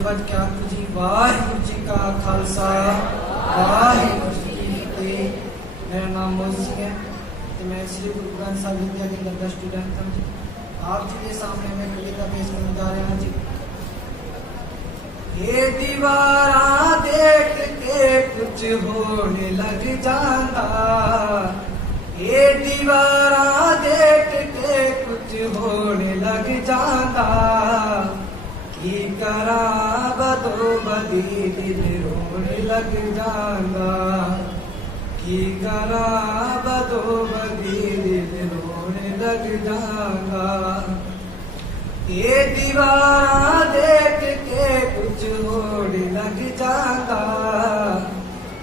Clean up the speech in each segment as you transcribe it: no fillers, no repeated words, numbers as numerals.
वाहिगुरू जी का खालसा वाहिगुरू जी की फतेह। मेरा नाम मोहसिन सिंह है तो मैं श्री गुरु ग्रंथ साहिब विद्यालय का स्टूडेंट हूँ। आप जी के सामने मैं कविता पेश करने जा रहा हूँ जी। ये दीवारा देख के कुछ होने लग जाता, ये दीवारा देख के कुछ होने लग जाता। की करा बदो बदी दिल रोने लग जाता, की करा बदो बदी दिल रोने लग जाता। ये दीवारा देख के कुछ होने लग जाता,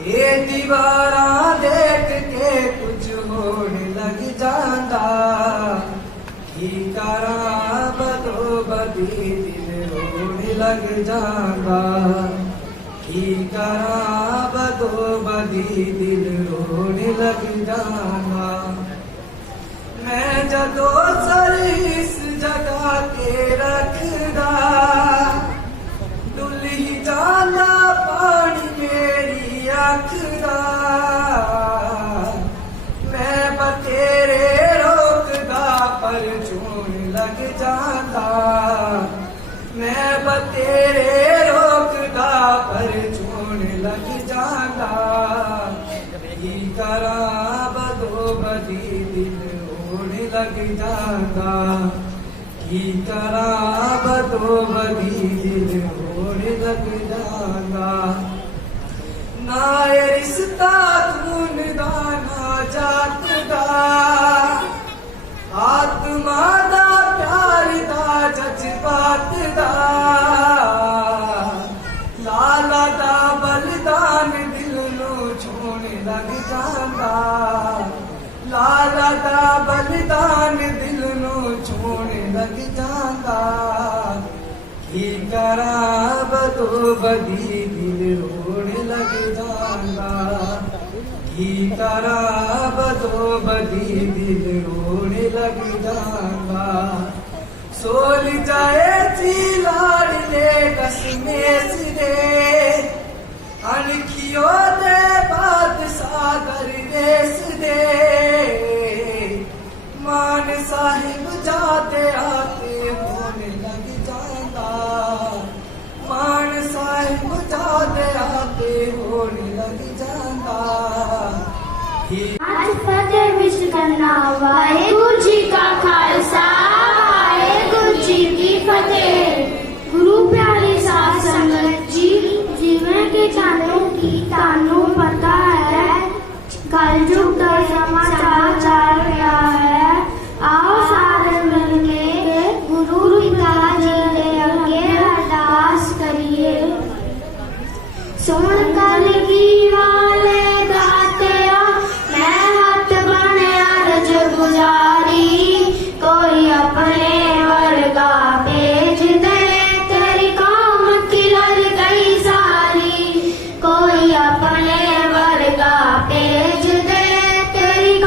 ये दीवारा देख के कुछ होने लग जाता। की करा बदो बदी दिल रोने लग जाता, की करा बदो बदी दिल रोने लग जाता। मैं जदो सर इस जगह के रखदा, डुल ही जाना पानी मेरी अखदा। मैं बतेरे रोकदा पर छूने लग जाता, मैं बतेरे रोकदा पर छूने लग जाता। की करा बदो बदी दिल रोने लग जाता, की करा बदो बदी दिल रोने लग जाता। ना ये रिश्ता खून दा ना जात दा, आत्मा दा प्यार दा जज्बात दा। लाला दा बलिदान दिल नू छूने लग जाता, लाला दा बलिदान दिल नू छूने लग जाता। की करा बदो बदी दिल रोने लग जाता, की करा बदो बदी दिल रोने लग जाता। सोल जाए जी लाड़ले दसमें सिरे, अनखियो दे बाद सागर देश दे। मान साहिब जाते आते होने लग जाता, मान साहिब जाते आते होने लग जाता। आज फतेह विश्व करना वाहिगुरू जी का खालसा वाहिगुरू जी की फतेह। गुरु प्यारे साध संगत जी, जिवें के जानो की तानू पता है, कलयुग का समाचार चल रहा है। आओ सारे मिलके गुरु पिताजी के अगे अरदास करिए। सुन कल की वाले गाते मैं हाथ बने अर्ज गुजारी, कोई अपने वर्गा भेज दे तेरी कौम की लड़ गई सारी। कोई अपने वर्गा भेज दे तेरी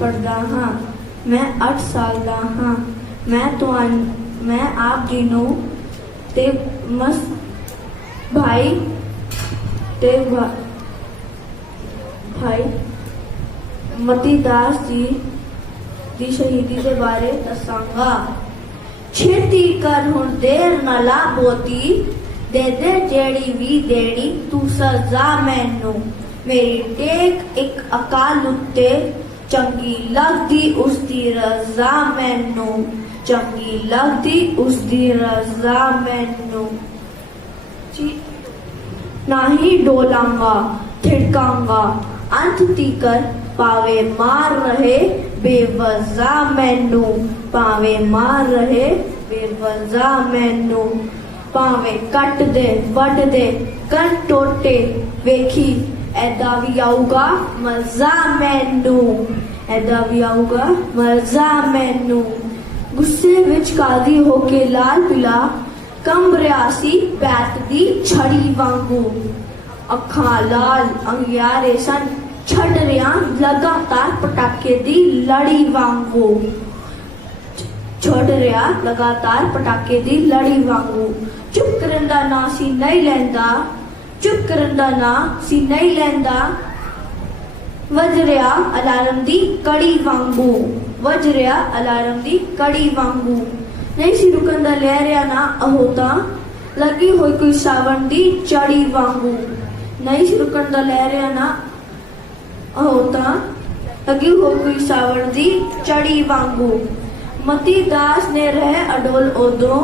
पढ़दा हाँ। मैं 8 साल दा हाँ। मैं आप जी नूं ते मस भाई ते भाई मती दास जी दी शहीदी दे बारे दसांगा। छेती कर हुण देर ना ला बोती, दे दे जेड़ी भी देनी तू सजा मैनू। मेरी टेक एक अकाल उत्ते, चंगी लगदी उसदी रजा मैनू। चंगी लगदी उसदी रजा मैनू। नाही डोलांगा थिड़कांगा अंत तीकर, पावे मार रहे बेवजा मैनू। पावे मार रहे बेवजा मैनू। पावे कट दे वड दे कन टोटे, वेखी ऐदा भी आऊगा मजा मैनू। ऐदा भी आऊगा मजा मैनू। गुस्से विच कादी होके लाल पिला, कंब रियासी बैत दी छड़ी वांगू। अखां लाल अंगियारे सन, छड़ रिया लगातार पटाके दी लड़ी वांगू। छड़ रिया लगातार पटाके दी लड़ी वांगू। चुप करन दा ना सी नहीं लैंदा, चुप करन दा ना सी नहीं लैंदा। वज रिया अलार्म दी कड़ी वांगू। वज रिया अलार्म दी कड़ी वांगू। नहीं सी रुकन दा ले रिया ना अहोता, लगी हुई कोई सावन दी चढ़ी वांगू। नहीं सी रुकन दा ले रिया ना अहोता, लगी हुई कोई सावन दी चढ़ी वांगू। मती दास ने रह अडोल ओदों,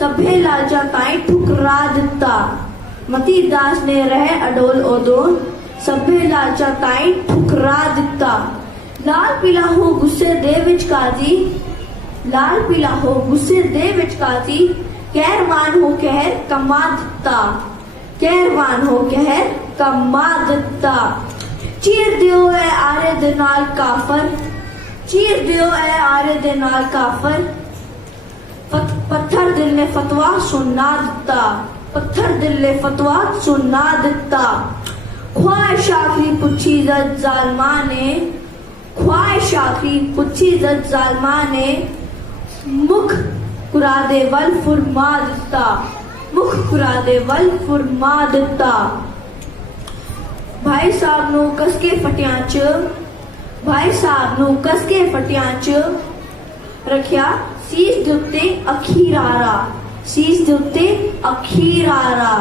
सभे लालचा ताई ठुकरा दिता। मती दास ने रह अडोल ओदों, सभे लालचा ताई ठुकरा दिता। लाल पीला हो गुस्से दे विच काजी, लाल पीला हो गुस्से दे विच काजी। कहरवान हो कहर कमा दिता, कहरवान हो कहर कमा दिता। चीर दियो है आरे दे नाल काफर, चीर दियो है आरे दे नाल काफर। पत्थर दिल ने फतवा सुना दिता, पत्थर दिल ने फतवा सुना दिता। ख्वाहिश आखरी पुछी जद जालमा ने, ख्वाहिश आखरी पुछी जद जालमा ने। मुख कुरा दे वल फुरमा दिता, मुख कुरा दे वल फुरमा दिता। भाई साहब नू कसके फटियां च, भाई साहब नू कसके फटियां च रखिया। सीस दे उत्ते अखीरारा, सीस दे उत्ते अखीरारा।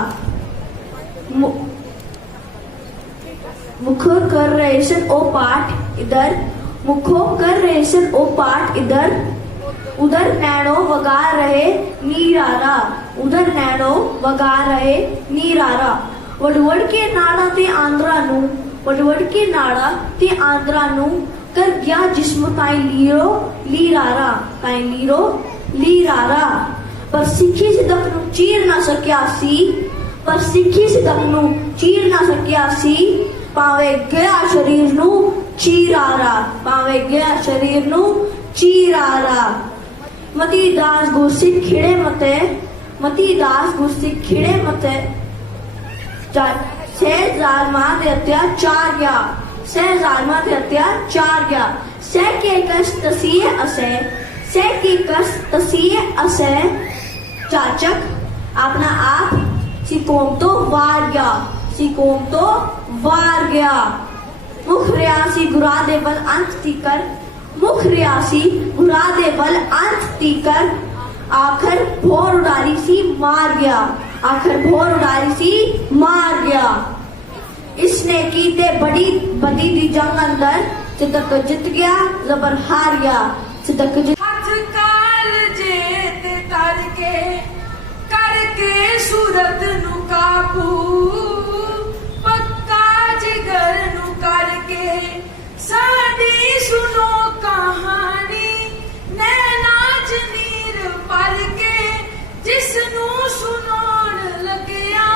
मुखो कर रहे सन ओ पाठ इधर, मुखो कर रहे सन ओ पाठ इधर। उधर नैनो वगा रहे नीरारा, उधर नैनो वगा रहे नीरारा। वडवड के नाड़ा ते आंद्रा नू, वडवड के नाड़ा ते आंद्रा नू। कर गया जिस्म ताई लीरो लीरारा, ताई लीरो लीरारा। पर सिखी सिदक नू चीर ना सकिया सी, पर सिखी सिदक नू चीर ना सकिया सी। पावे गया शरीर नू चीरारा, पावे गया शरीर नू चीरारा। मती दास गुस्से खिड़े मते, मती दास गुस्से खिड़े मते। सह जालमा दे अत्याचार गया, सह जालमा दे अत्याचार गया। सह के कस तसीए असे, सह के कस तसीए असे। चाचक अपना आप सिकोम तो वार गया, सिकोम तो वार गया। मुख रियासी गुरा दे बल अंत तीकर, मुख रियासी गुरा दे बल अंत तीकर। आखिर भोर उडारी सी मार गया, आखिर भोर उडारी सी मार गया। इसने की ते बड़ी बदी दी जंग अंदर, सिदक जित गया जबर हार गया। सिदक जित हथ काल जे ते तर के करके सूरत नु काबू। पक्का जिगर नु करके साडी सुनो कहानी। नैना च नीर पल के जिसनू सुनान लगिया।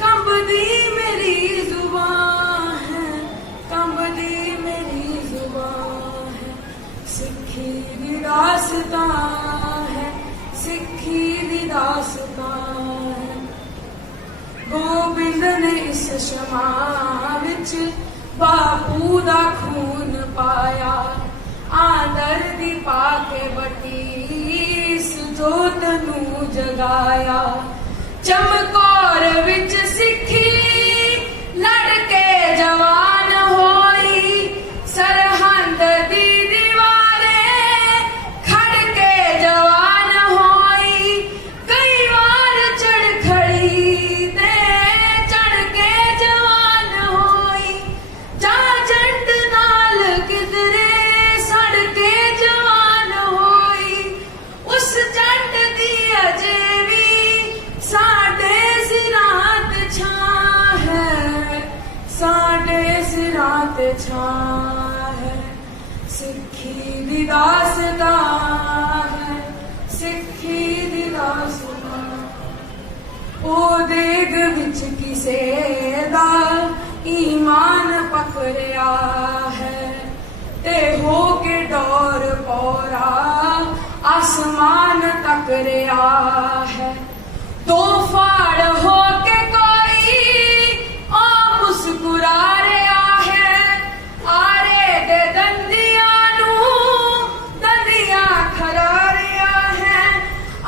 कंबदी मेरी जुबान है, कंबदी मेरी जुबान है। सिक्खी दी दास्तां है, सिक्खी दी दास्तां है। गोबिंद ने इस शमा विच बापू दा खून पाया आंदर दी पाके बटी सुजोत नू जगाया चमकौर विच सिखी लड़के जवान होई सरहंद दी दीवारे खड़के जवान होई कई बार चढ़ खड़ी ते चढ़ के जवान होई जा जंड नाल किधरे सड़ के जवान होई उस जंड दी अजे भी साडे सिरात छां है साडे सिरात छां है सिक्खी दी दास्तां है सिक्खी दी दास्तां ओ देग विच किसे दा ईमान पकड़िया है ते हो के डोर पौरा आसमान तक रिया है दो फाड़ हो के कोई ओ मुस्कुरा रहा है आरे दे दंदिया नू दंदिया खरा रहा है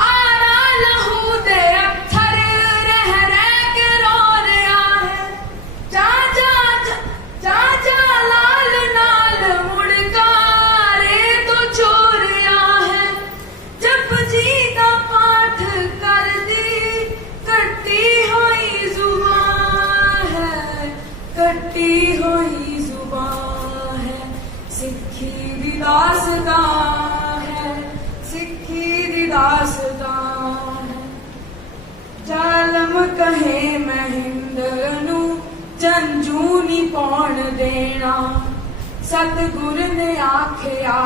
आरा लहू दे अत्थर रह रह के रो रहा है जा जा जा जा लाल नाल मुड़कारे तो चोरिया है जब जी का पाठ कर दी कट्टी हुई जुबान है कट्टी हुई जुबान है सिक्खी दी दास्तां है सिक्खी दी दास्तां है जालम कहे महिंद नू जंजू नी पौण देना सतगुर ने आखिया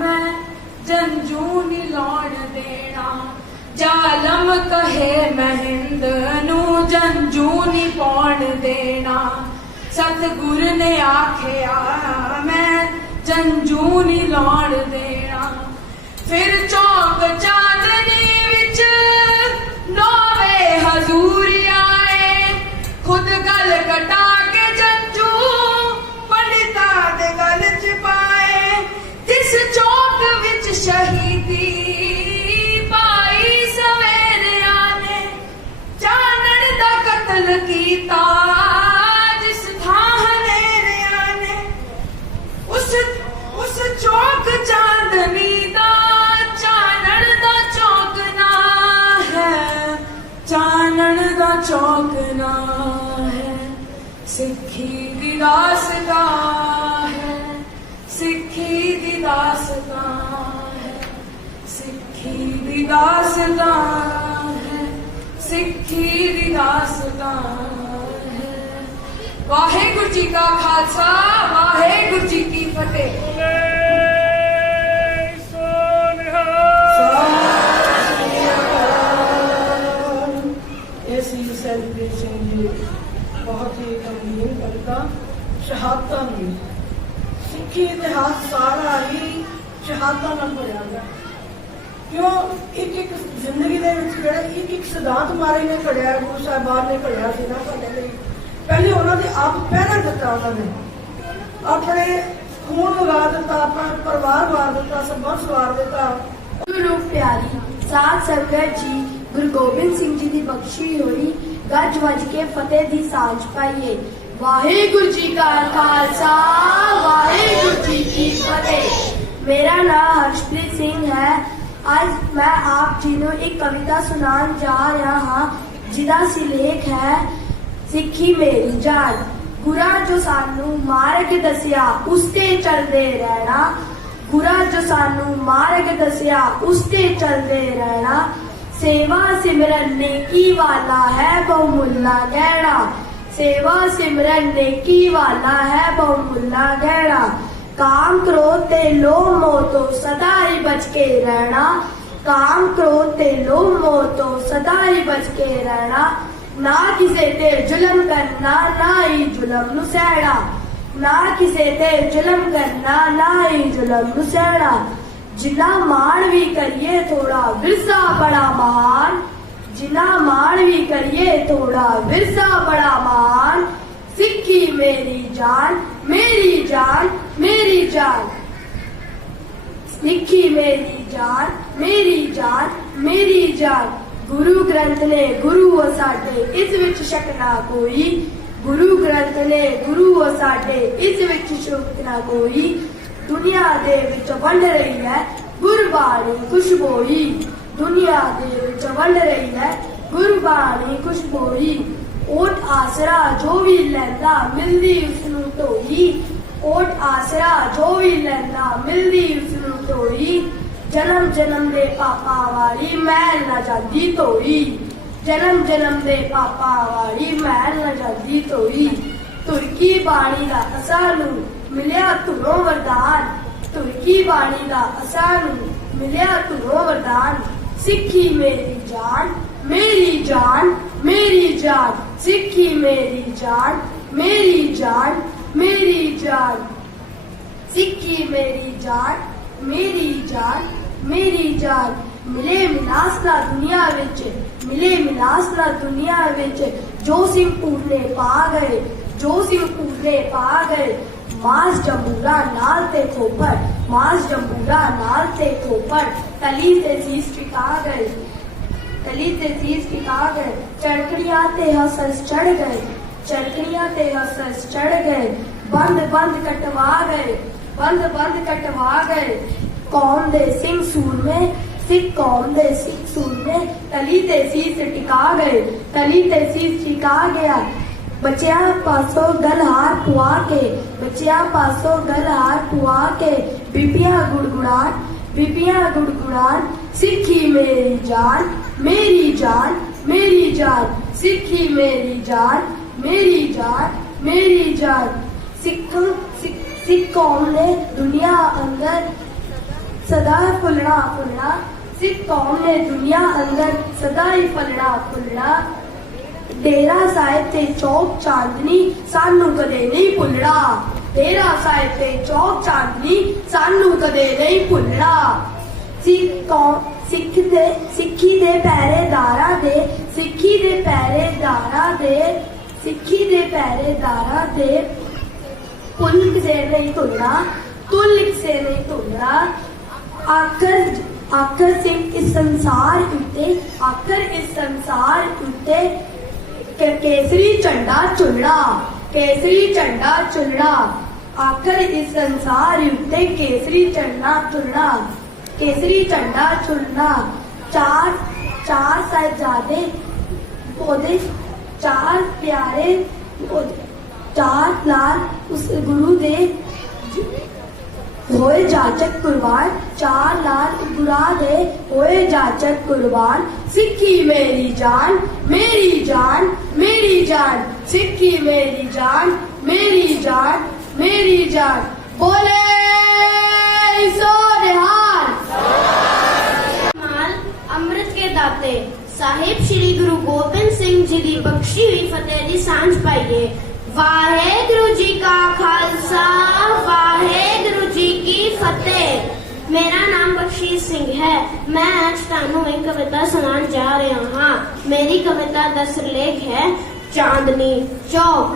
मैं जंजू नी लौण देना जालम कहे महिंद नू जंजू नी पौण देना सतगुर ने आखिया मैं जंजू नी लौण देना फिर चौक चांदनी विच नौवे हजूर आए खुद गल कटा के जंजू पंडिता दे गल च पाए जिस चौक विच शहीदी पाई सवेरे आने चानण दा कत्ल कीता जिस थां हनेरे आने उस चौक चांदनी दा चानण दा चौक ना है चानण दा चौक ना है सिक्खी दी दास्तां है सिक्खी दी दास्तां है सिक्खी दी दास्तां है सिक्खी दी दास्तां है वाहेगुरु जी का खालसा वाहेगुरु जी की फतेह ऐसी सैलप्रीत सिंह जी बहुत ही गंभीर कविता शहादतां दी सिੱਖੀ इतिहास सारा ही शहादतां ਨਾਲ ਭਰਿਆ ਗਿਆ क्यों एक एक जिंदगी ਦੇ ਵਿੱਚ ਜਿਹੜਾ ਇੱਕ ਇੱਕ ਸਿਧਾਂਤ ਮਾਰੇ ਨੇ ਘੜਿਆ ਗੁਰੂ ਸਾਹਿਬਾਨ ਨੇ ਘੜਿਆ ਸੀ ਨਾ ਸਾਡੇ ਲਈ ਪਹਿਲੇ ਉਹਨਾਂ ਦੇ ਆਪ ਪਹਿਰਾ ਦਿੱਤਾ ਉਹਨਾਂ ਨੇ ਆਪਣੇ ਖੂਨ ਲਗਾ ਦਿੱਤਾ ਆਪਣਾ ਪਰਿਵਾਰ ਵਾਰ ਦਿੱਤਾ ਸਬੰਧ ਵਾਰ ਦਿੱਤਾ ਗੁਰੂ ਪਿਆਰੀ ਸਾਧ ਸੰਗਤ ਜੀ ਗੁਰੂ ਗੋਬਿੰਦ ਸਿੰਘ ਜੀ ਦੀ ਬਖਸ਼ੀ ਹੋਈ ਗੱਜ ਵੱਜ ਕੇ ਫਤਿਹ ਦੀ ਸਾਂਝ ਪਾਈਏ ਵਾਹਿਗੁਰੂ ਜੀ ਕਾ ਖਾਲਸਾ ਵਾਹਿਗੁਰੂ ਜੀ ਕੀ ਫਤਿਹ ਮੇਰਾ ਨਾਮ ਹਰਸ਼ਪ੍ਰੀਤ ਸਿੰਘ ਹੈ ਅੱਜ ਮੈਂ ਆਪ ਜੀ ਨੂੰ ਇੱਕ ਕਵਿਤਾ ਸੁਣਾਉਣ ਜਾ ਰਿਹਾ ਹਾਂ ਜਿਹਦਾ ਸਿਰਲੇਖ ਹੈ ਸਿੱਖੀ ਮੇਰੀ ਜਾਨ ਗੁਰਾਂ ਜੋ ਸਾਨੂੰ ਮਾਰਗ ਦੱਸਿਆ ਉਸ ਤੇ ਚੱਲਦੇ ਰਹਿਣਾ ਗੁਰਾਂ ਜੋ ਸਾਨੂੰ ਮਾਰਗ ਦੱਸਿਆ ਉਸ ਤੇ ਚੱਲਦੇ ਰਹਿਣਾ ਸੇਵਾ ਸਿਮਰਨ ਨੇਕੀ ਵਾਲਾ ਹੈ ਬਹੁਮੁੱਲਾ ਗਹਿਣਾ सेवा सिमरन नेकी वाला है बहुमुल्ला गहरा काम क्रोध ते लोभ मोह तो सदा ही बच के रहना काम क्रोध ते लोभ मोह तो सदा ही बच के रहना ना किसे ते जुल्म करना ना ही जुल्म नु सहना ना किसे ते जुल्म करना ना ही जुल्म नु सहना जिन्ना मान भी करिए थोड़ा विरसा बड़ा महान जिन्ना मान भी करिए थोड़ा विरसा बड़ा महान सिक्खी मेरी जान मेरी जान मेरी जान। सिक्खी मेरी जान मेरी जान मेरी जान। गुरु ग्रंथ ने गुरु ओ साडे इस विच शक ना कोई। गुरु ग्रंथ ने गुरु ओ साडे इस विच शक ना कोई। दुनिया दे विच वंड रही है गुरबाणी खुशबोई। दुनिया दे विच वंड रही है गुरबाणी खुशबोई। ओट आसरा जो भी लैंदा मिलदी उसनू ढोई। ओट आसरा जो भी लैंदा मिलदी उसनू ढोई। जन्म जन्म दे पापा वाली मैल ना जांदी धोई। जन्म जन्म दे पापा वाली मैल ना जांदी धोई। तुर्की बाणी दा असानू मिलिया धुरों वरदान। तुर्की बाणी दा असानू मिलिया धुरों वरदान। सिक्खी मेरी जान मेरी जान मेरी जान। सिक्खी मेरी जान मेरी जान मेरी जान। सिक्खी मेरी जान मेरी जान मेरी जान। मिले मिलासला दुनिया विच मिले मिलासला दुनिया विच जो सिंह पूरने पा गए। जो सिंह पूरने पा गए। मास जंबूरा नाल ते खोपर। मास जंबूरा नाल ते खोपर। तली ते सीस टिका गए। तली ते सीस टिका गए। चरखड़ियां ते हसस चढ़ गए। चरखड़ियां ते हसस चढ़ गए। बंद बंद कटवा गए। बंद बंद कटवा गए। कौम दे सिंह सूर में सिख कौम दे सिख सूर में तली ते सीस टिका गए। तली ते सीस टिका गया। बच्चिया पासों गलहार पुआ के। बच्चिया पासों गलहार पुआ के। बीबियां गुड़गुड़ान बीबियां गुड़गुड़ान। सिक्खी मेरी जान मेरी जान मेरी जान। सिक्खी मेरी जान मेरी जान मेरी जान। सिख कौम ने दुनिया अंदर सदा फुलना फुलना। सिख कौम ने दुनिया अंदर सदा ही फलना फुलना। डेरा साहिब ते चौक चांदनी सानू कदे नहीं भुलना। डेरा साहिब ते चौक चांदनी सानू कदे नहीं भुलना। सिक्खी दे पहरेदारा दे सिक्खी दे पहरेदारा दे सिक्खी दे पहरेदारा दे पुल से नहीं धुलना। तुल से नहीं धुलना। आखर सिंह इस संसार उत्ते आखर इस संसार उत्ते केसरी झंडा चुनना। केसरी झंडा चुनना। आखर इस संसार उत्ते केसरी झंडा चुनना। केसरी झंडा चुनना। चार साहिबजादे ओदे चार प्यारे चार लाल उस गुरु दे होए जाचक कुर्बान। चार लाल गुरा दे होए जाचक कुर्बान। सिक्खी मेरी जान मेरी जान मेरी जान। सिक्खी मेरी जान मेरी जान मेरी जान। बोले सो निहाल। अमृत के दाते साहिब श्री गुरु गोबिंद सिंह जी की बख्शी हुई फतेह की सांझ पाइए। वाहेगुरु जी का खालसा वाहेगुरु जी की फतेह। मेरा नाम बख्शी सिंह है। मैं आज तुहानू एक कविता सुनान जा रहा हाँ। मेरी कविता का सिरलेख है चांदनी चौक।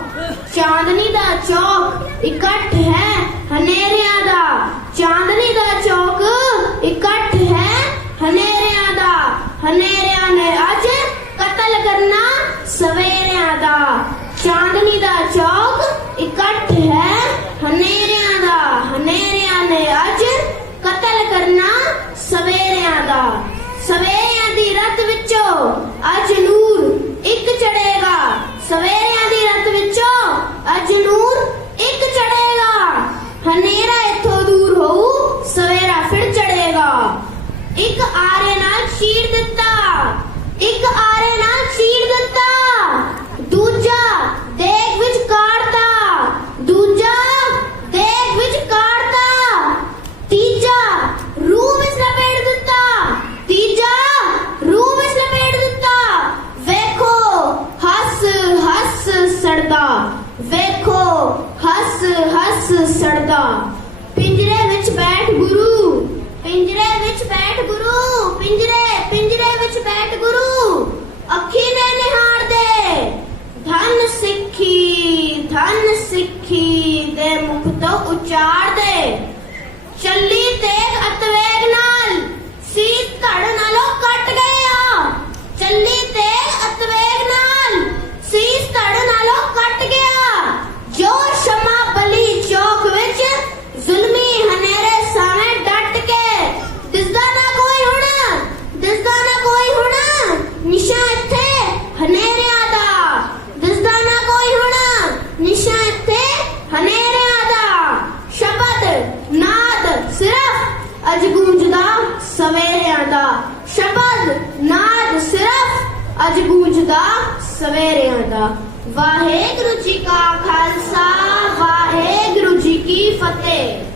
चांदनी दा चौक इकट्ठ है हनेरिया दा। चांदनी दा चौक इकट्ठ है हनेरिया दा। हनेरिया ने अज कतल करना सवेरिया दा। चांदनी दा चौक इकट्ठ है हनेरिया दा। हनेरिया ने अज कतल करना सवेरिया दा। सवेरिया दी रत विचों अज नूर एक चढ़ेगा। सवेरिया दी रत विचों अज नूर एक चढ़ेगा। हनेरा इथों दूर होऊ सवेरा फिर चढ़ेगा। एक आरे नाल चीर दिता। एक आरे नाल चीर दिता। दूजा देख विच काटता। दूजा देख विच काटता। तीजा रूह विच लपेट दिता। तीजा रूह विच लपेट दिता। वेखो हस हस सड़दा। वेखो हस हस सड़दा। पिंजरे विच बैठ गुरु। पिंजरे विच बैठ गुरु। पिंजरे विच बैठ गुरु। अखी ने निहार दे धन सिक्खी धन सिक्खी दे मुख तो उचार दे चली तेग अतवेग नाल सीत धड़ नालों कट गया चली तेग अतवेग नाल सीत धड़ नालों कट गया जो क्षमा बली चौक विच जुल्मी हनेरे सामे डट के दिसदा ना कोई हुण निशा इत्थे हनेरियां दा दिसदा ना कोई हुण निशा इत्थे हनेरियां दा शब्द नाद सिर्फ अज गूंजदा सवेरियां दा शब्द नाद सिर्फ अज गूंजदा सवेरियां दा वाहेगुरु जी का खालसा वाहेगुरु जी की फतेह।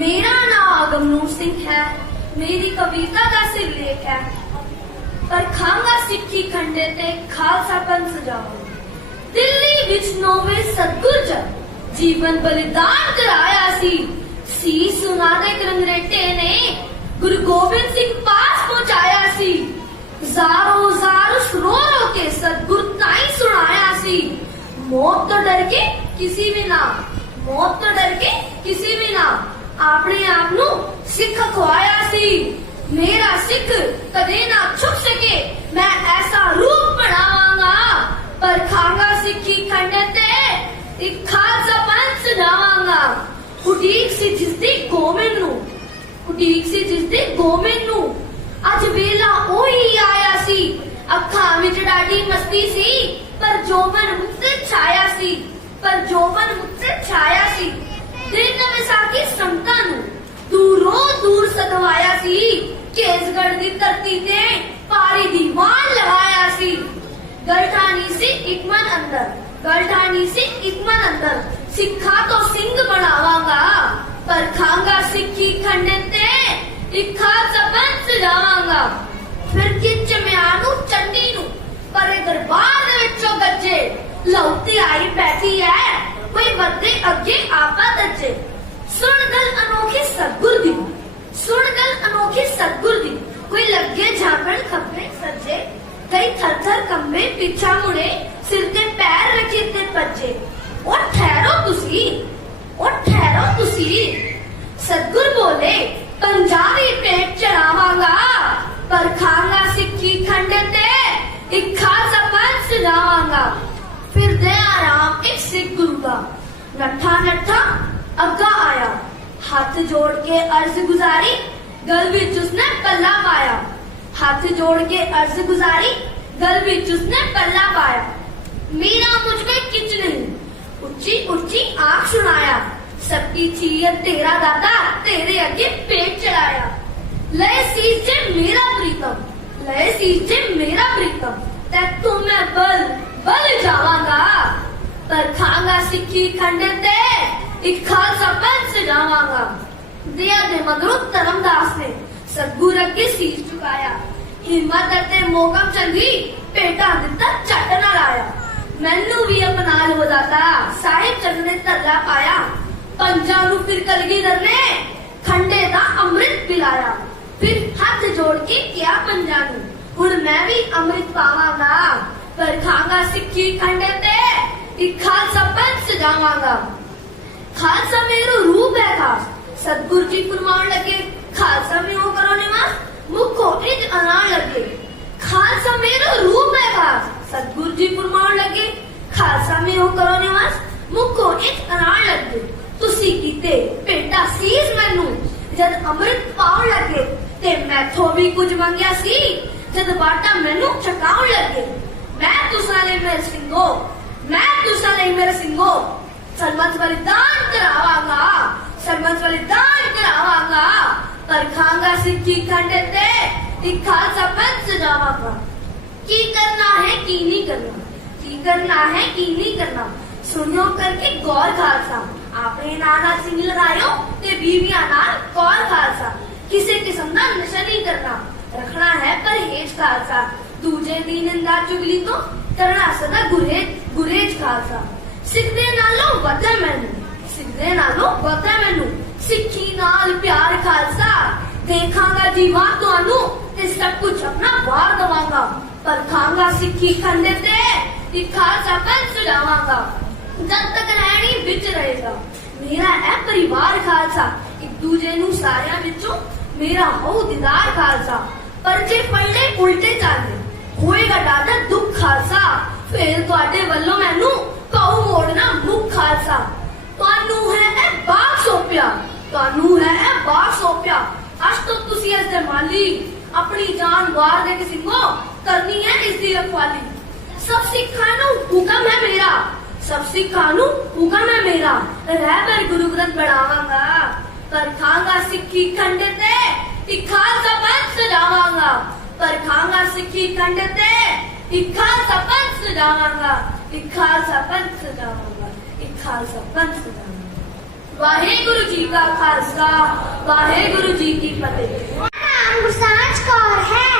मेरा नाम अगमनूर सिंह है मेरी कविता का सिरलेख है पर खांगा सिक्खी खंडे ते खालसा पंथ सजाओ दिल्ली विच नौवे सतगुर जब जीवन बलिदान कराया सी सुना दे करंगरेटे ने गुरु गोबिंद सिंह पास पहुंचाया सी ज़ारो रो के सतगुर ताई सुनाया सी मौत तो डर के किसी भी ना अपने आप नू सिख खुआया सी मेरा सिख कदे ना छुप सके मैं ऐसा रूप बनावांगा पर खांगा सिक्खी खंडे ते एक खालसा पंथ सजावांगा उडीक सी जिसदी गोबिंद नू अज वेला ओही आया सी अखां विच डाडी मस्ती सी पर जोबन मुझसे छाया सी दिन विसाखी समता नू दूर सदवाया सी केसगढ़ दी धरती ते पारी दीवान लगाया सी गलठानी सी इकमन अंदर सिखा तो सिंह बनावांगा पर खांगा सिक्खी खंडे ते एक खालसा पंथ सजावांगा फिर किच म्यानू चंडी नू पर दरबार दे विचों गज्जे लौती आई बैठी है कोई वधे अगे आपा दज्जे सुन गल अनोखी सतगुर दी कोई लगे झांकण खब्बे सज्जे कई थर कंबे पीछा मुड़े सिर ते पैर रखे ते पज्जे और ठहरो तुसी सतगुर बोले पंजाबी पेट चढ़ावांगा पर खांगा सिक्खी खंडे ते एक खालसा पंथ सजावांगा फिर दया राम एक सिख गुरु का नट्ठा अग्गा आया हाथ जोड़ के अर्ज गुजारी गल विच उसने पल्ला पाया मेरा मुझ में किच नहीं ऊंची आंख सुनाया सबकी चीर तेरा दादा तेरे अगे पेट चढ़ाया लय सीज मेरा प्रीतम ते तुम्हें बल जावांगा पर खांगा सिक्खी खंडे ते एक खालसा पंथ सजावांगा दया दे मगरों धर्मदास ने सतगुर अगे सीस झुकाया हिम्मत ते मोकम चंदी पेटा दिता झट नाल आया मैनू भी अपना लो दाता साहिब चंद ने तरला पाया पंजा नू फिर कलगीधर ने खंडे दा अमृत पिलाया फिर हाथ जोड़ के किया पंजा नू हुण मैं भी अमृत पावांगा पर खांगा सिक्खी खंडे ते एक खालसा पंथ सजावांगा खालसा मेरो रूप है खास सतगुर जी फरमान लगे खालसा में हो करो निवास मुखो इज अनार लगे खालसा मेरो रूप है खास सतगुर जी फरमान लगे खालसा में हो करो निवास मुखो इज अनार लगे तुसी कीते पेटा सीस मैनू जद अमृत पाउण लगे ते मैथों भी कुछ मंगया सी जद बाटा मैनू चकाउण लगे मैं तुसा ले मेरे सिंगो सरबत बलिदान करावांगा पर खांगा सिक्खी खंडे ते एक खालसा पंथ सजावांगा की करना है की नहीं करना सुनियो करके गौर खालसा आपने नाना सिंह लगायो ते बीवियां नाल कौर खालसा किसी किस्म का नशा नहीं करना रखना है परहेज खालसा दूजे दी निंदा चुगली तो करना सदा गुरेज खालसा सिखदे नालों वधा मैनू सिक्खी नाल प्यार खालसा ਦੇਖਾਂਗਾ ਜੀਵਾ ਤੁਹਾਨੂੰ ਤੇ ਸਭ ਕੁਝ ਆਪਣਾ ਵਾਰ ਦਵਾਂਗਾ, ਪਰ ਖਾਂਗਾ ਸਿੱਖੀ ਖੰਡੇ ਤੇ ਇੱਕ ਖਾਲਸਾ ਪੰਥ ਸੁਝਾਵਾਂਗਾ। ਜਦ ਤੱਕ ਰਹਿਣੀ ਵਿੱਚ ਰਹੇਗਾ ਮੇਰਾ ਇਹ ਪਰਿਵਾਰ ਖਾਲਸਾ, ਇੱਕ ਦੂਜੇ ਨੂੰ ਸਾਰਿਆਂ ਵਿੱਚੋਂ ਮੇਰਾ ਹੋ ਦਿਦਾਰ ਖਾਲਸਾ। ਪਰ ਜੇ ਪੱਲੇ ਉਲਟੇ ਚੱਲਦੇ ਹੋਏਗਾ ਡਾਢਾ ਦੁੱਖ ਖਾਲਸਾ, ਫਿਰ ਤੁਹਾਡੇ ਵੱਲੋਂ ਮੈਨੂੰ ਕਹੂ ਮੋੜਨਾ ਮੁੱਖ ਖਾਲਸਾ। ਤੁਹਾਨੂੰ ਹੈ ਇਹ ਬਾਗ ਸੌਂਪਿਆ, ਤੁਹਾਨੂੰ ਹੈ ਇਹ ਬਾਗ ਸੌਂਪਿਆ, ਅੱਜ ਤੋਂ ਤੁਸੀਂ ਇਸ ਦੇ ਮਾਲੀ, ਆਪਣੀ ਜਾਨ ਵਾਰ ਦੇ ਕੇ ਸਿੰਘੋ ਕਰਨੀ ਹੈ ਇਸ ਦੀ ਰਖਵਾਲੀ। ਸਭ ਸਿੱਖਾਂ ਨੂੰ ਹੁਕਮ ਹੈ ਮੇਰਾ, ਸਭ ਸਿੱਖਾਂ ਨੂੰ ਹੁਕਮ ਹੈ ਮੇਰਾ, ਰਹਿਬਰ ਗੁਰੂ ਗ੍ਰੰਥ ਪੜਾਵਾਂਗਾ, ਪਰ ਖਾਂਗਾ ਸਿੱਖੀ ਖੰਡੇ ਤੇ ਇੱਕ ਖਾਲਸਾ ਪੰਥ ਸਜਾਵਾਂਗਾ, ਪਰ ਖਾਂਗਾ ਸਿੱਖੀ ਖੰਡੇ ਤੇ ਇੱਕ ਖਾਲਸਾ ਪੰਥ ਸਜਾਵਾਂਗਾ, ਇੱਕ ਖਾਲਸਾ ਪੰਥ ਸਜਾਵਾਂਗਾ, ਇੱਕ ਖਾਲਸਾ ਪੰਥ ਸਜਾਵਾਂਗਾ। ਵਾਹਿਗੁਰੂ ਜੀ का खालसा, वाहेगुरु जी की फतेह। नाम गुरसांझ कौर है।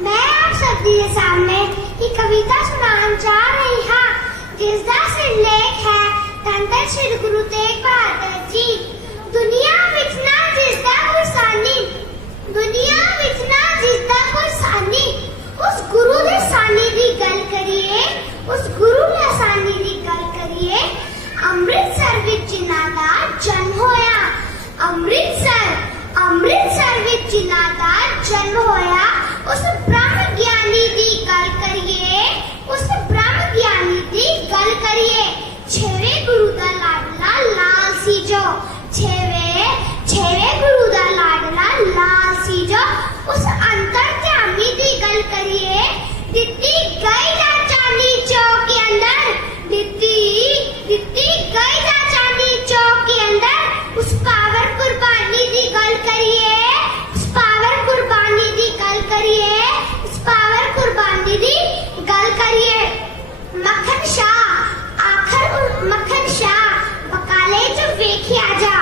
मैं आप सबके सामने एक कविता सुनाना चाह रही हाँ, जिसका सिरलेख है धन धन श्री गुरु तेग बहादुर जी। दुनिया विच ना जिसदा कोई सानी, दुनिया विच ना जिसदा कोई सानी, उस गुरु दे सानी दी गल करिए, उस गुरु दे सानी दी गल करिए। अमृतसर विच जिन्हां दा जन्म होया, अमृतसर विच जिन्हां दा जन्म होया, उस ब्रह्म ज्ञानी दी गल करिए, उस ब्रह्म ज्ञानी दी गल करिए। छेवें गुरु दा लाडला लाल सी जो, छेवें गुरु दा लाडला लाल सी जो, उस अंतर ध्यानी दी गल करिए। दित्ती गई दा चांदी चौक के अंदर, दित्ती गई दा चांदी चौक के अंदर, उस पावर कुर्बानी दी गल करिए, उस पावर कुर्बानी दी गल करिए, उस पावर कुर्बानी दी गल करिए। मक्खन शाह आखर मक्खन शाह बकाले च वेखिया जा,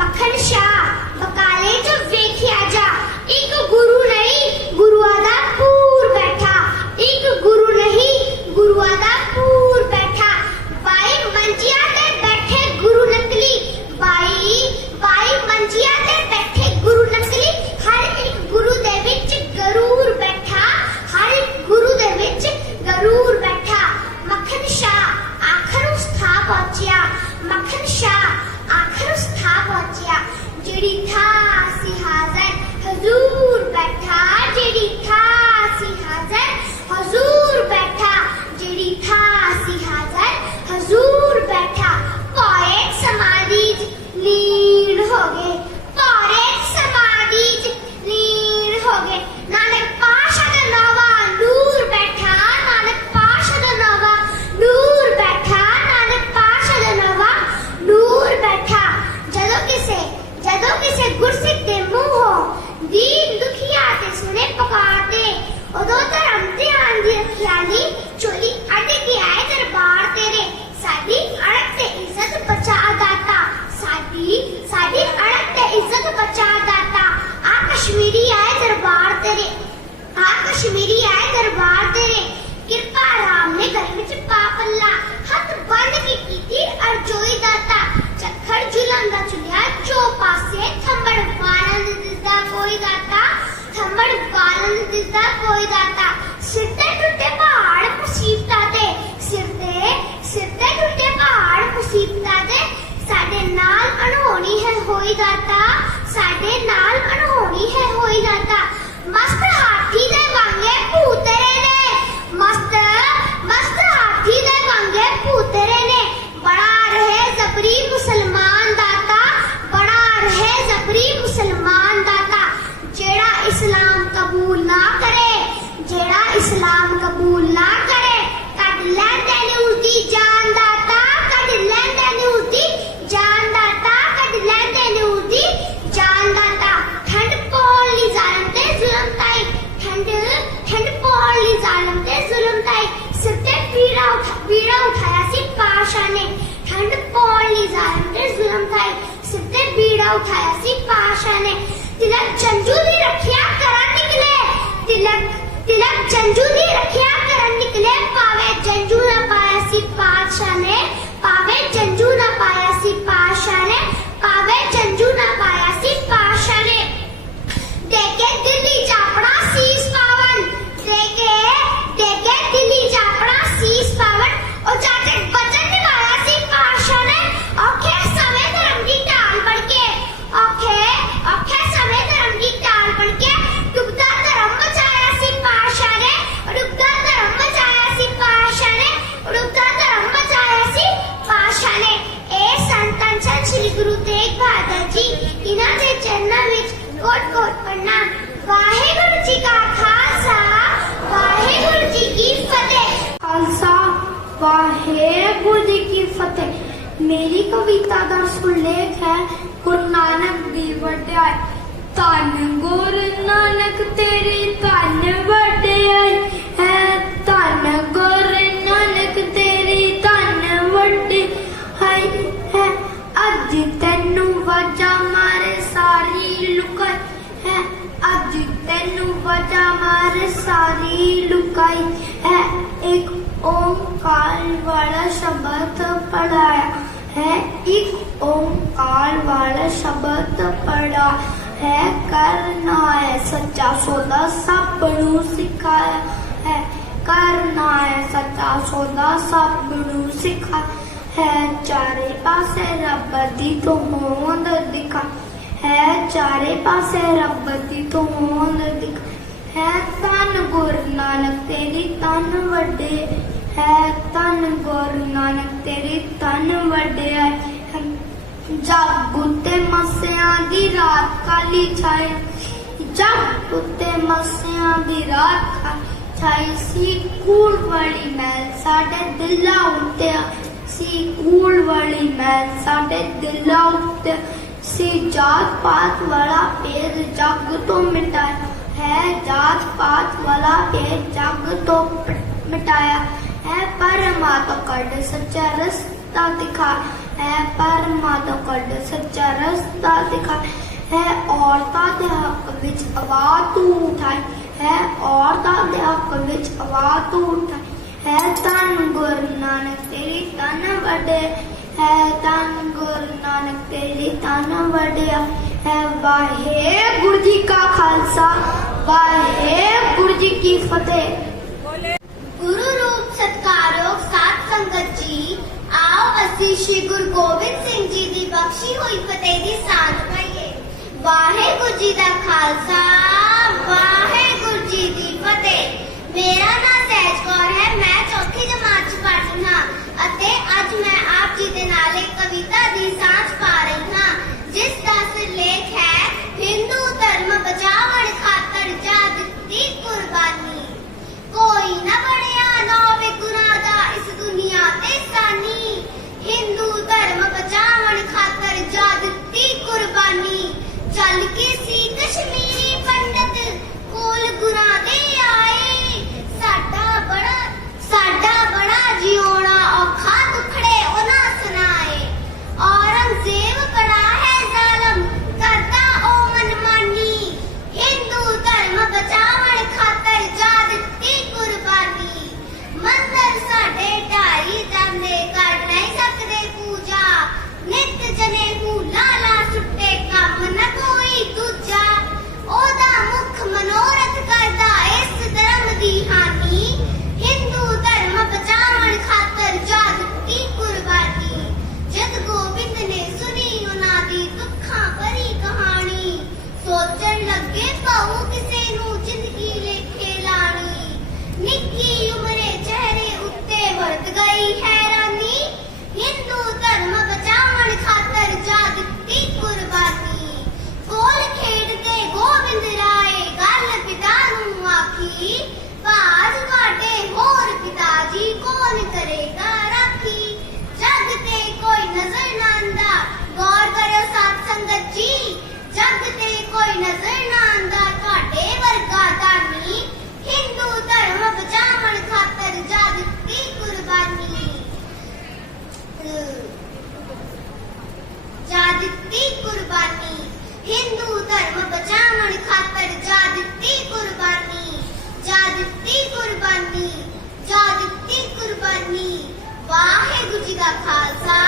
मक्खन शाह बकाले च वेखिया जा। एक गुरु नहीं गुरुआ दा पूर बैठा, एक गुरु नहीं गुरुआ दा पूर बैठा। बाई मंजिया ते बैठे गुरु नकली, बाई मंजिया ते बैठे गुरु नकली। हर एक गुरु दे विच गरूर बैठा, हर एक गुरु दे विच गरूर बैठा। मक्खन शाह आखर उस था पहुंचिया, मक्खन शाह आखर उस था पहुंचिया। जेड़ी था सी हाजर हजूर बैठा, जेड़ी था सी हाजर हजूर बैठा, जेड़ी था सी हाजर हजूर बैठा। पोएट समाधि लीन हो गए, पोएट समाधि लीन हो गए। नानक पाशा दा नवा नूर बैठा, नानक पाशा दा नवा नूर बैठा, नानक पाशा दा नवा नूर बैठा। जदों किसे गुरसिख दे मूंहों दीन दुखिया ते सुने पुकारदे, उदों धर्म ते आंदी रखियाली चोली अड के आए दरबार तेरे। साडी अड़क ते इज्जत बचा दाता, साडी अड़क ते इज्जत बचा दाता। आ कश्मीरी आए दरबार तेरे, आ कश्मीरी आए दरबार तेरे। कृपा राम ने घर विच पापल्ला हथ बंद की कीती अर्जोई दाता। चखड़ जुलम दा चुलिया चो पासे थंबड़ वालन दिसदा कोई दाता, थंबड़ वालन दिसदा कोई दाता। सिर ते टुटे पहाड़ मुसीबतां ते, सिर ते टुटे पहाड़ मुसीबतां ते। साडे नाल अनहोनी है होई दाता, साडे नाल अनहोनी है होई दाता। मस्त हाथी दे वांगे भूतरे ने, मस्त हाथी दे वांगे भूतरे ने। बड़ा रहे जबरी मुसलमान दाता, बड़ा रहे जबरी मुसलमान दाता। जेड़ा इस्लाम कबूल ना करे, जेड़ा इस्लाम कबूल ना करे, कद लैंदे ने उसदी जान दाता, कद लैंदे ने उसदी जान दाता, कद लैंदे ने उसदी जान दाता। ठंड पौन ली जालम ते जुल्म ताई, ठंड पौन ली जालम ते जुल्म ताई। सिर ते पीड़ा उठाया सी पाशा ने, ठंड पौन ली जालम ते जुल्म ताई। सिर ते पीड़ा उठाया सी पाशा ने। तिलक जंजू दी रखिया करन निकले, तिलक जंजू दी रखिया करन निकले। पावे जंजू ना पाया सी पाशा ने, पावे जंजू ना पाया सी पाशा ने, पावे जंजू ना पाया सी पाशा ने। कोट प्रणाम। वाहेगुरु जी का खालसा वाहेगुरु जी की फतेह। खालसा वाहेगुरु जी की फतेह। मेरी कविता का सुलेख है गुरु नानक दी वड्याई। धन गुरु नानक तेरी धन वड्याई है, धन गुरु नानक तेरी धन वड्याई है। अज तेनू वजा मारे सारी लुकाई है, अज तेनू वजा मारे सारी लुकाई है। एक ओंकार वाला शब्द पढ़ाया है, एक ओंकार वाला शब्द पढ़ा है। करना है सच्चा सौदा सबनू सिखाया है, करना है सच्चा सौदा सबनू सिखा है। चारे पासे रब दी तो होंद दिखा है, चारे पासे रब दी तो होंद दिखा है। धन गुरु नानक तेरी धन वड्डे है, धन गुरु नानक तेरी धन वड्डे है। जग उत्ते मस्सियां दी रात काली छाई, जग उत्ते मस्सियां दी रात छाई सी। कूड़ वाली मैल साडे दिला उत्ते सी, कूड़ वाली मैल साडे दिला उत्ते सी। जात पात वाला भेद जग तो मिटाया है, जात पात वाला भेद जग तो मिटाया है। परमात्मा कड सच्चा रास्ता दिखा है, परमात्मा कड सच्चा रास्ता दिखा है। औरतां दे हक विच आवाज तू उठाई है, औरतां दे हक विच आवाज तू उठाई है। धन गुरु नानक तेरी धन वड्डे है, धन गुरु नानक तेरी धन वड्डे है। वाहेगुरु जी का खालसा वाहेगुरु जी की फतेह। गुरु रूप सत्कारयोग साध संगत जी, आओ असी श्री गुरु गोबिंद सिंह जी की बख्शी हुई फतेह की सांझ पाइए। वाहेगुरु जी का खालसा वाहेगुरु जी की फतेह। मेरा नाम सहज कौर है, मैं चौथी जमात च पढ़दी हां ਅਤੇ ਅੱਜ मैं आप जी दे नाल एक कविता दी सांझ पा रही हां, जिस दा सिरलेख है हिंदू धर्म बचावण खातर जा दित्ती कुर्बानी। कोई न बढ़िया नौवे गुनाह दा इस दुनिया ते सानी, हिंदू धर्म बचावण खातर जा दित्ती कुर्बानी। चल के सी कश्मीरी पंडित कोल गुनाह दे आए, साडा बड़ा जियोना औखा दुखड़े उन्हां सुनाए। औरंगजेब बड़ा है जालम करदा ओ मनमानी, हिंदू धर्म बचावण खातर जा दित्ती कुर्बानी। मंदिर साडे ढाई जांदे कर नहीं सकदे पूजा, नित जनेऊ लाला सुट्टे कम न कोई दूजा। ओदा मुख मनोरथ करदा इस धर्म दी हानि, हिंदू धर्म बचावण खातर जा दित्ती कुर्बानी। जद गोबिंद ने सुनी उन्हां दी दुखां भरी कहानी, सोचण लगे पाऊ किसे नूं जिंदगी लेखे लानी। निक्की उमरे चेहरे उत्ते वरत गई हैरानी, हिंदू धर्म बचावण खातर जा दित्ती कुर्बानी। कोल खेडदे गोबिंद राय गल पिता नूं आखी, भाज तुहाडे होर पिता जी कौन करेगा राखी। जग ते कोई नजर ना आंदा, गौर करो साध संगत जी, जग ते कोई नजर ना आंदा तुहाडे वर्गा दानी, हिंदू धर्म बचावण खातर जा दित्ती कुर्बानी। जा दित्ती कुर्बानी, हिंदू धर्म बचावण खातर जा दित्ती कुर्बानी, जा दित्ती कुर्बानी, जा दित्ती कुर्बानी। वाहेगुरु जी का खालसा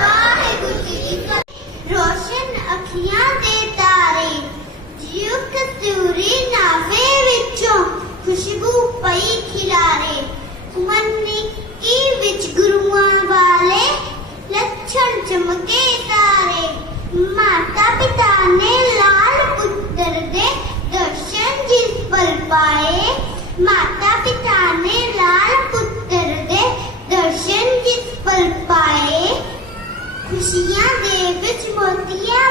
वाहेगुरु जी की फतेह। रोशन अखियां दे तारे जियो कस्तूरी नावे विचों खुशबू पई खिलारे, मन्नी की विच गुरुआं वाले लक्षण चमके तारे। माता पिता ने लाल पुत्र दे दर्शन जिस पल पाए, माता पिता ने लाल पुत्र दे दर्शन जिस पल पाए। खुशियां दे विच मोतियां